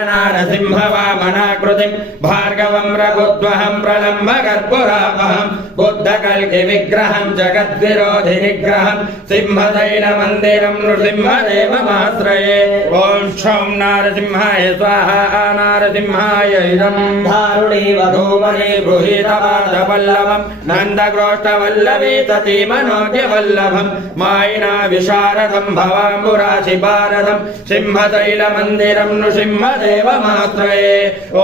नारसिंहवामनाकृतिं भार्गवं रघुद्वहं प्रलम्ब कर्पूरापहं बुद्धकल्किविग्रहं जगद्विरोधि निग्रहं सिंहशैलमन्दिरं नृसिंहदेवमाश्रये ॐ शं नारसिंहाय स्वाहा नारसिंहाय इदं धारुणी वधूमणि बृहीतपादपल्लवं नन्दगोष्ठवल्लवी सतीमनोज्ञवल्लभं मायिना विशारदं भवाम्बुराशिपारदं सिंहशैलमन्दिरं नृसिंहदेवमाश्रये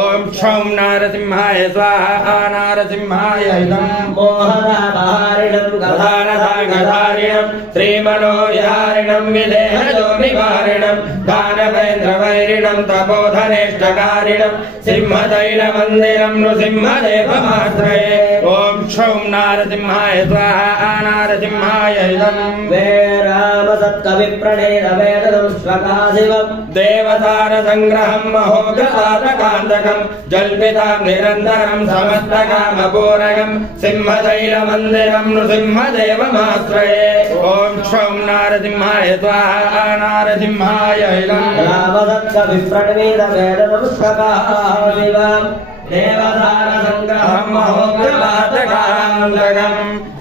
ॐ शं नारसिंहाय स्वाहा नारसिंहाय इदं मोहनापहारिणं गदानधारिणं श्रीमनोहारिणं विदेहजोनिवारिणं दानवेन्द्रवैरिणं तपोधनेष्टकारिणं सिंहशैलमन्दिरं नृसिंहदेवमाश्रये ॐ शं नारसिंहाय स्वाहा नारसिंहाय इदं वेरामसत्कविप्रणेदवेदनं स्वकाशिवं देवतारसङ्ग्रहं महोग्रतारकान्तकं जल्पितां निरन्तरं समस्तकामपूरकं सिंहशैलमन्दिरं नृसिंहदेवमाश्रये ॐ शं नारसिंहाय स्वाहा नारसिंहाय इदं रामदत्तविप्रणेदवेदनं स्वकाशिवं देवतारसङ्ग्रहं महोग्रतारकान्तकं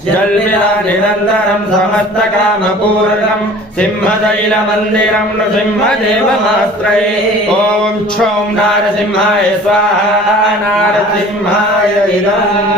जल्पितां निरन्तरं समस्तकामपूरकं सिंहशैलमन्दिरं नृसिंहदेवमाश्रये ॐ शं नारसिंहाय स्वाहा नारसिंहाय इदं